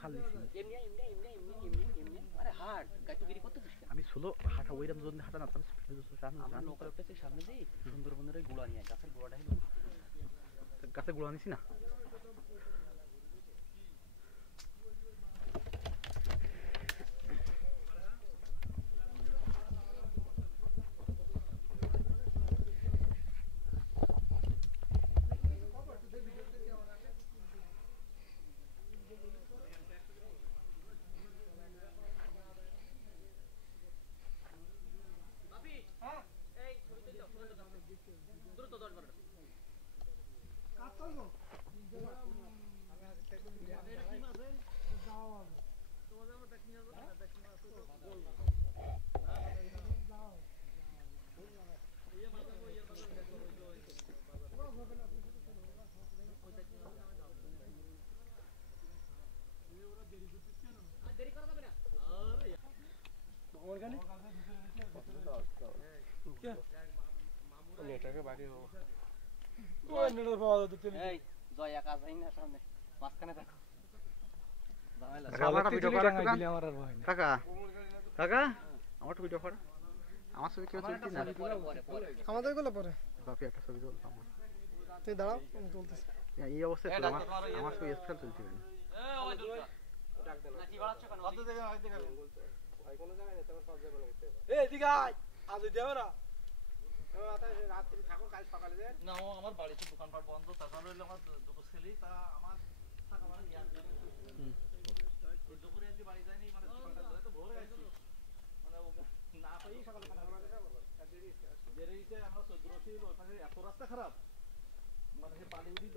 খাল দিছি আরে হাট গাইতুগিরি করতেছিস কেন? আমি ষোলো হাঁটা ওইরকম যদি হাঁটা না আমরা নৌকা উঠতেছি সামনে দিয়ে সুন্দরবনের ওই গোড়া নিয়ে গাছের গোড়াটা হলো গাছে গোড়া নিছি না জয়া কাজ হয় না সামনে মাঝখানে থাকো কাকা কাকা আমার তো ভিডিও কর আমার ছবি কেউ তুলছি না আমাদের গুলো পরে বাপি একটা ছবি তুলতাম আমার তুই দাঁড়াও আমি তুলতেছি এই অবস্থায় আমার ছবি স্পেশাল তুলতে হবে না ও আমার বাড়িতে দোকানপাট বন্ধ তাছাড়া হইলে আমার দুটো ছেলেই তা আমার থাকা মানে দুপুরে একদিন বাড়ি যায়নি মানে দোকানটা ধরে তো ভোরে আসছি মানে ওকে না পাই সকালে বেরিয়েছে আমরা 14 ছিল ওখানে এত রাস্তা খারাপ মানে সে পানি উঠি